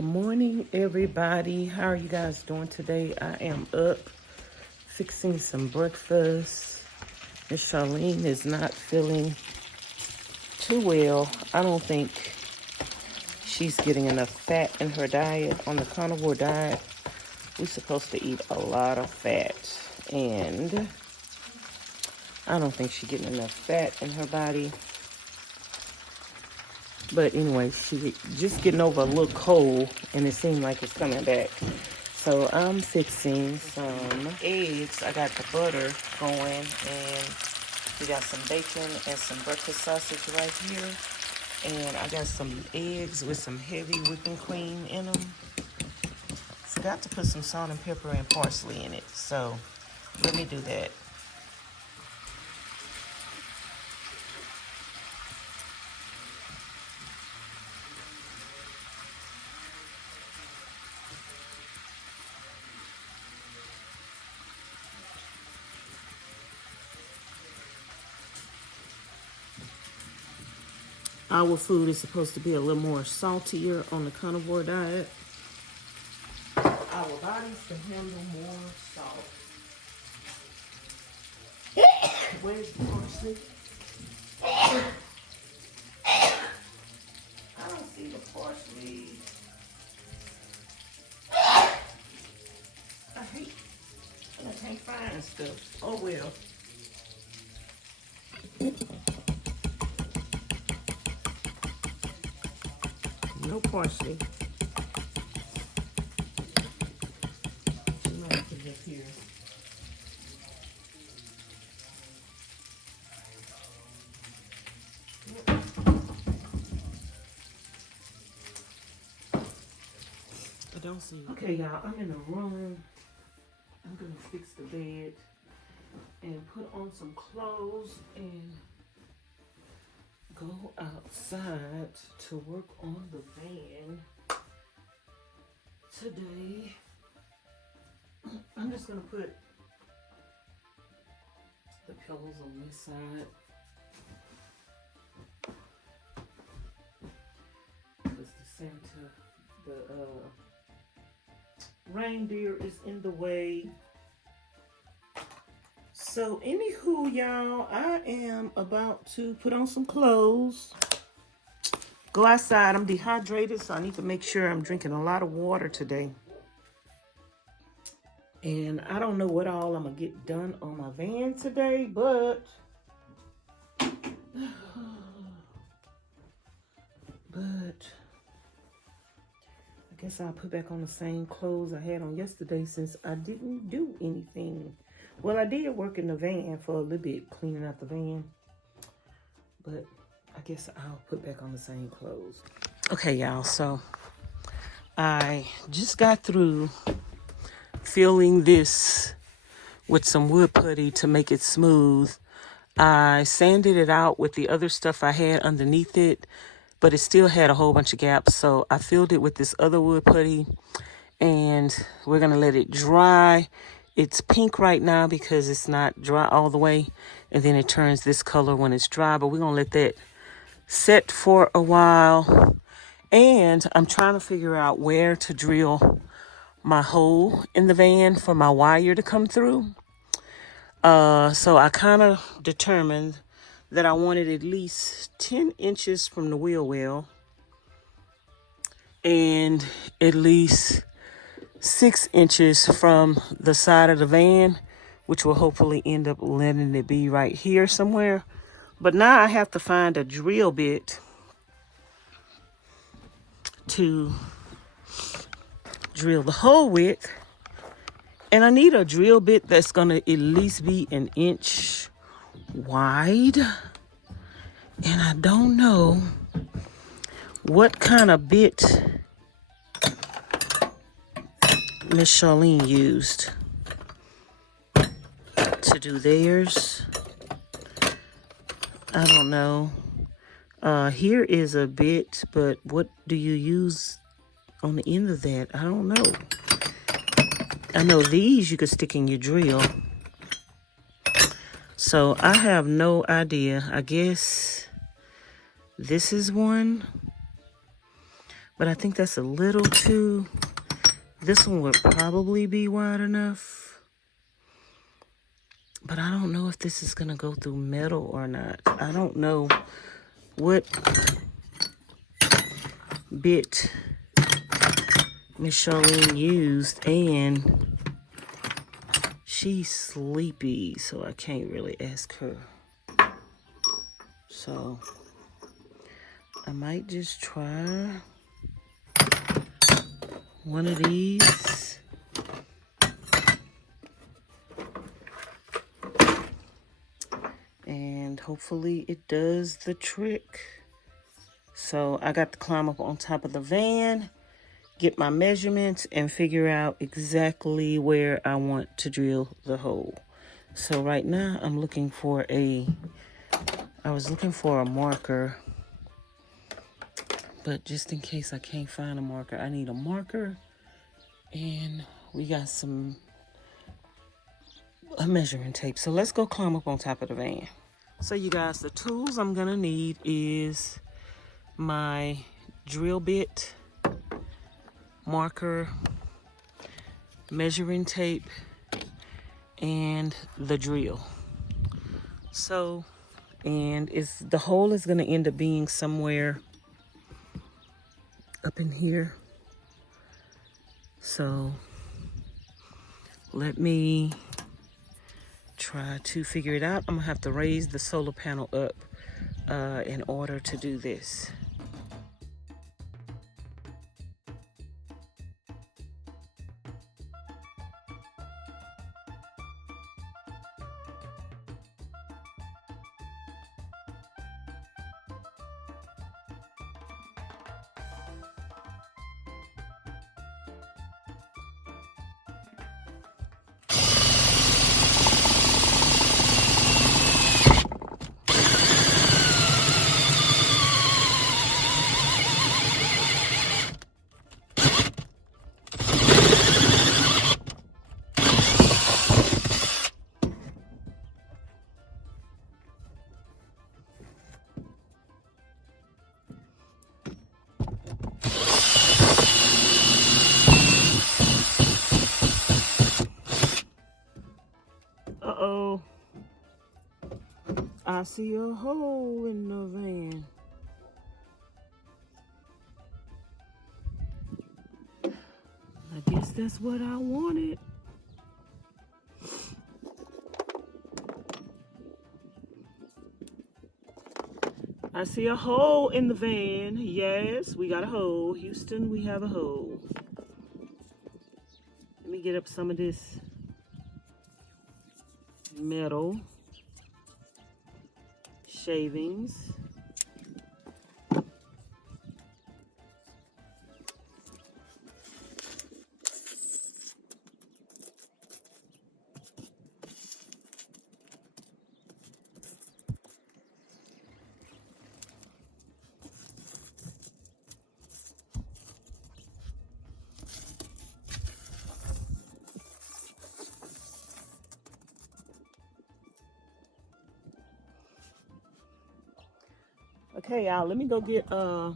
Good morning, everybody. How are you guys doing today? I am up fixing some breakfast. Miss Charlene is not feeling too well. I don't think she's getting enough fat in her diet. On the carnivore diet, we're supposed to eat a lot of fat, and I don't think she's getting enough fat in her body. But anyway, she's just getting over a little cold, and it seems like it's coming back. So I'm fixing some eggs. I got the butter going, and we got some bacon and some breakfast sausage right here. And I got some eggs with some heavy whipping cream in them. Forgot to put some salt and pepper and parsley in it. So let me do that. Our food is supposed to be a little more saltier on the carnivore diet. Our bodies can handle more salt. Where's the parsley? I don't see the parsley. I can't find stuff. Oh well. No parsley. She might put it up here. I don't see it. Okay, y'all, I'm in the room. I'm gonna fix the bed and put on some clothes and go outside to work on the van today. I'm just gonna put the pillows on this side because the reindeer is in the way. So anywho, y'all, I am about to put on some clothes, go outside. I'm dehydrated, so I need to make sure I'm drinking a lot of water today. And I don't know what all I'm gonna get done on my van today, but I guess I'll put back on the same clothes I had on yesterday since I didn't do anything. Well, I did work in the van for a little bit, cleaning out the van. But I guess I'll put back on the same clothes. Okay, y'all, so I just got through filling this with some wood putty to make it smooth. I sanded it out with the other stuff I had underneath it, but it still had a whole bunch of gaps. So I filled it with this other wood putty, and we're gonna let it dry. It's pink right now because it's not dry all the way, and then it turns this color when it's dry, but we're gonna let that set for a while. And I'm trying to figure out where to drill my hole in the van for my wire to come through. So I kind of determined that I wanted at least 10 inches from the wheel well and at least 6 inches from the side of the van, which will hopefully end up letting it be right here somewhere. But now I have to find a drill bit to drill the hole with. And I need a drill bit that's gonna at least be an inch wide. And I don't know what kind of bit Miss Charlene used to do theirs. I don't know. Here is a bit, but what do you use on the end of that? I don't know. I know these you could stick in your drill. So I have no idea. I guess this is one. but I think that's a little too, this one would probably be wide enough. But I don't know if this is gonna go through metal or not. I don't know what bit Miss Charlene used, and she's sleepy, so I can't really ask her. So I might just try one of these. And hopefully it does the trick. So I got to climb up on top of the van, get my measurements, and figure out exactly where I want to drill the hole. So right now I'm looking for I was looking for a marker, but just in case I can't find a marker, I need a marker, and we got a measuring tape. So let's go climb up on top of the van. So you guys, the tools I'm gonna need is my drill bit, marker, measuring tape, and the drill. So, and the hole is gonna end up being somewhere up in here. So let me try to figure it out. I'm gonna have to raise the solar panel up in order to do this. Uh-oh. I see a hole in the van. I guess that's what I wanted. I see a hole in the van. Yes, we got a hole. Houston, we have a hole. Let me get up some of this metal shavings. Okay, y'all, let me go get a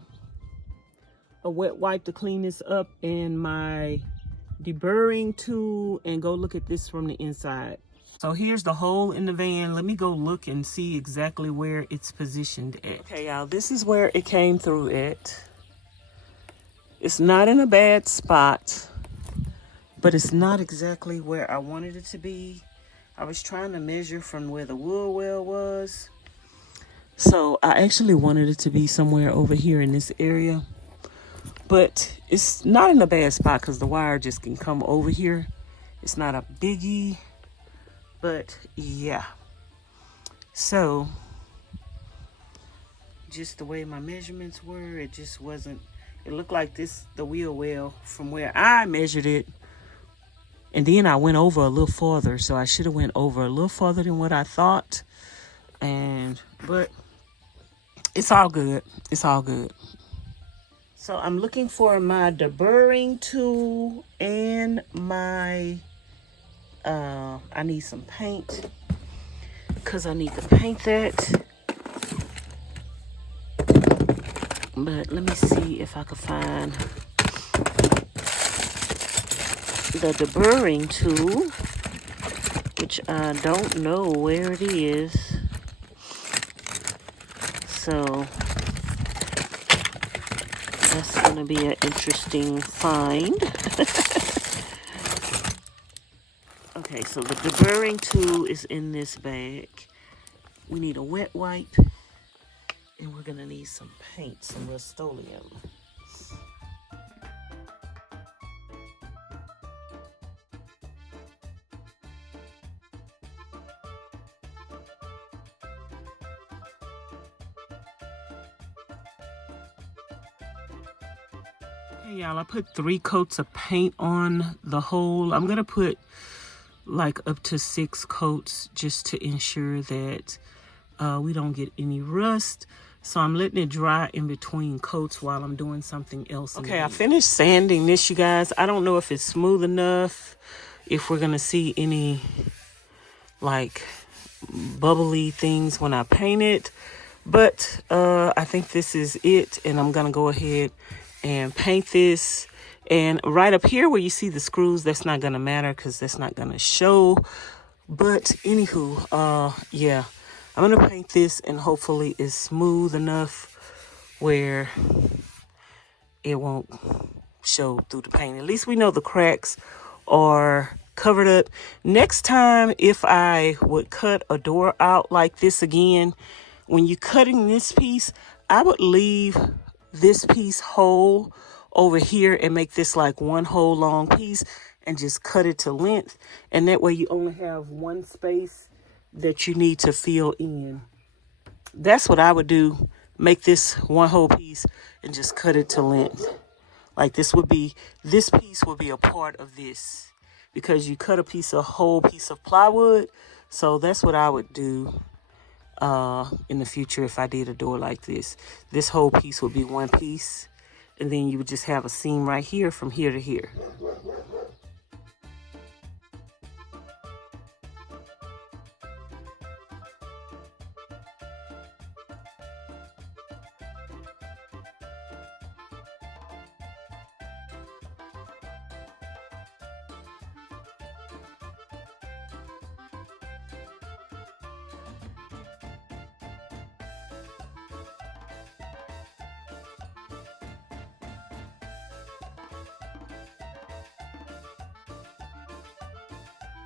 wet wipe to clean this up and my deburring tool and go look at this from the inside. So here's the hole in the van. Let me go look and see exactly where it's positioned at. Okay, y'all, this is where it came through at. It's not in a bad spot, but it's not exactly where I wanted it to be. I was trying to measure from where the wood well was. So I actually wanted it to be somewhere over here in this area, but it's not in a bad spot because the wire just can come over here. It's not a biggie, but yeah. So just the way my measurements were, it just wasn't, it looked like the wheel well from where I measured it. And then I went over a little farther, so I should have went over a little farther than what I thought. But it's all good. It's all good. So I'm looking for my deburring tool and my, I need some paint because I need to paint that. But let me see if I can find the deburring tool, which I don't know where it is. So that's going to be an interesting find. Okay, so the deburring tool is in this bag. We need a wet wipe, and we're going to need some paint, some Rust-Oleum. Okay, y'all, I put 3 coats of paint on the hole. I'm going to put like up to 6 coats just to ensure that we don't get any rust. So I'm letting it dry in between coats while I'm doing something else. Okay, I finished sanding this, you guys. I don't know if it's smooth enough, if we're going to see any like bubbly things when I paint it. But I think this is it, and I'm going to go ahead and paint this. And right up here where you see the screws, that's not going to matter because that's not going to show. But anywho, yeah, I'm going to paint this, and hopefully it's smooth enough where it won't show through the paint. At least we know the cracks are covered up. Next time, if I would cut a door out like this again, when you're cutting this piece, I would leave this piece whole over here and make this like one whole long piece and just cut it to length. And that way you only have one space that you need to fill in. That's what I would do. Make this one whole piece and just cut it to length. Like this piece would be a part of this because you cut a whole piece of plywood. So that's what I would do in the future if I did a door like this. This whole piece would be one piece, and then you would just have a seam right here from here to here.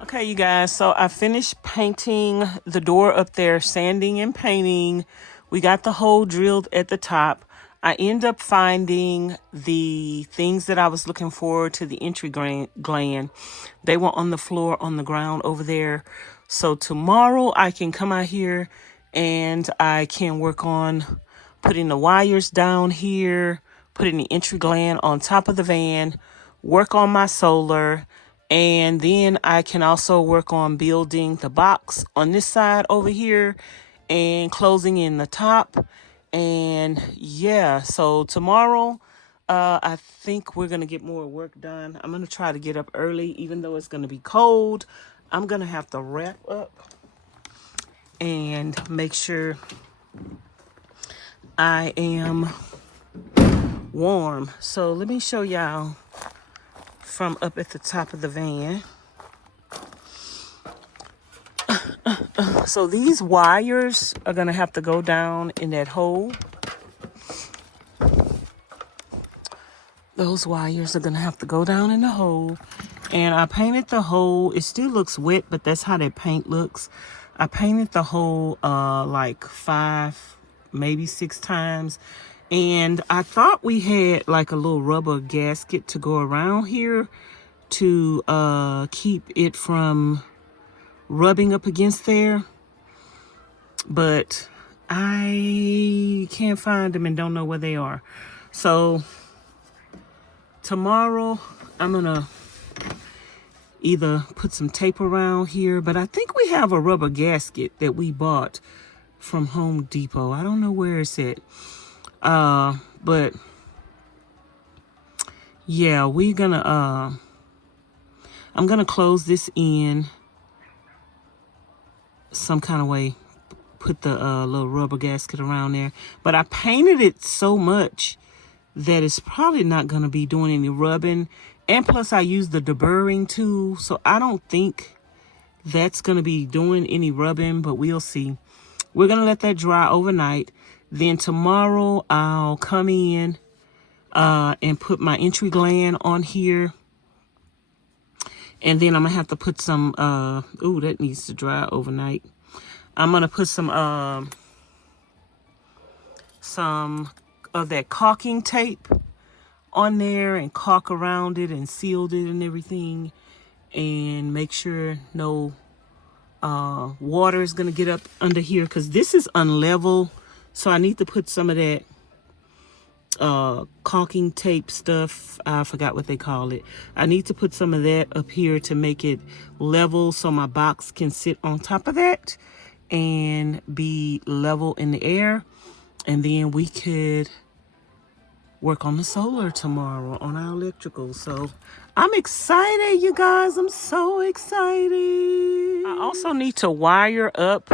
Okay, you guys, so I finished painting the door up there, sanding and painting. We got the hole drilled at the top. I end up finding the things that I was looking for to the entry gland. They were on the floor, on the ground over there. So tomorrow I can come out here and I can work on putting the wires down here, putting the entry gland on top of the van, work on my solar. And then I can also work on building the box on this side over here and closing in the top. And yeah, so tomorrow, I think we're going to get more work done. I'm going to try to get up early, even though it's going to be cold. I'm going to have to wrap up and make sure I am warm. So let me show y'all from up at the top of the van. So these wires are gonna have to go down in that hole. Those wires are gonna have to go down in the hole. And I painted the hole. It still looks wet, but that's how that paint looks. I painted the hole like 5, maybe 6 times. And I thought we had like a little rubber gasket to go around here to keep it from rubbing up against there. But I can't find them and don't know where they are. So tomorrow I'm gonna either put some tape around here, but I think we have a rubber gasket that we bought from Home Depot. I don't know where it's at. But yeah, we're gonna I'm gonna close this in some kind of way, put the little rubber gasket around there. But I painted it so much that it's probably not going to be doing any rubbing. And plus I used the deburring tool, so I don't think that's going to be doing any rubbing, but we'll see. We're going to let that dry overnight. Then tomorrow I'll come in and put my entry gland on here. And then I'm going to have to put some, ooh, that needs to dry overnight. I'm going to put some of that caulking tape on there and caulk around it and sealed it and everything. And make sure no water is going to get up under here because this is unlevel. So I need to put some of that caulking tape stuff. I forgot what they call it. I need to put some of that up here to make it level so my box can sit on top of that and be level in the air. And then we could work on the solar tomorrow on our electrical. So I'm excited, you guys. I'm so excited. I also need to wire up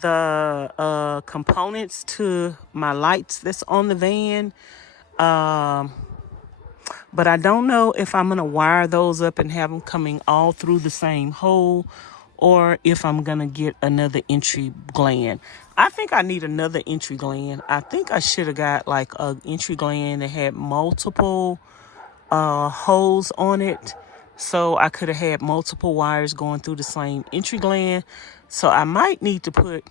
the components to my lights that's on the van. But I don't know if I'm going to wire those up and have them coming all through the same hole, or if I'm going to get another entry gland. I think I need another entry gland. I think I should have got like an entry gland that had multiple holes on it. So I could have had multiple wires going through the same entry gland. So I might need to put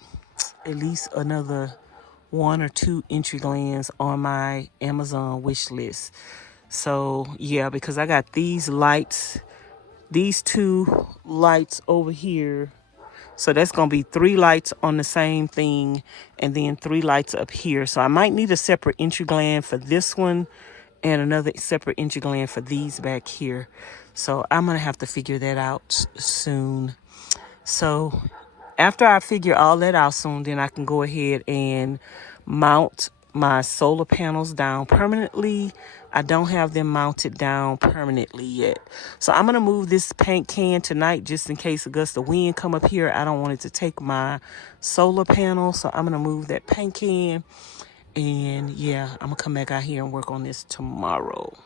at least another 1 or 2 entry glands on my Amazon wish list. So yeah, because I got these lights, these 2 lights over here. So that's going to be 3 lights on the same thing and then 3 lights up here. So I might need a separate entry gland for this one and another separate entry gland for these back here. So I'm going to have to figure that out soon. So after I figure all that out soon, then I can go ahead and mount my solar panels down permanently. I don't have them mounted down permanently yet. So I'm going to move this paint can tonight just in case a gust of wind come up here. I don't want it to take my solar panel. So I'm going to move that paint can. And yeah, I'm going to come back out here and work on this tomorrow.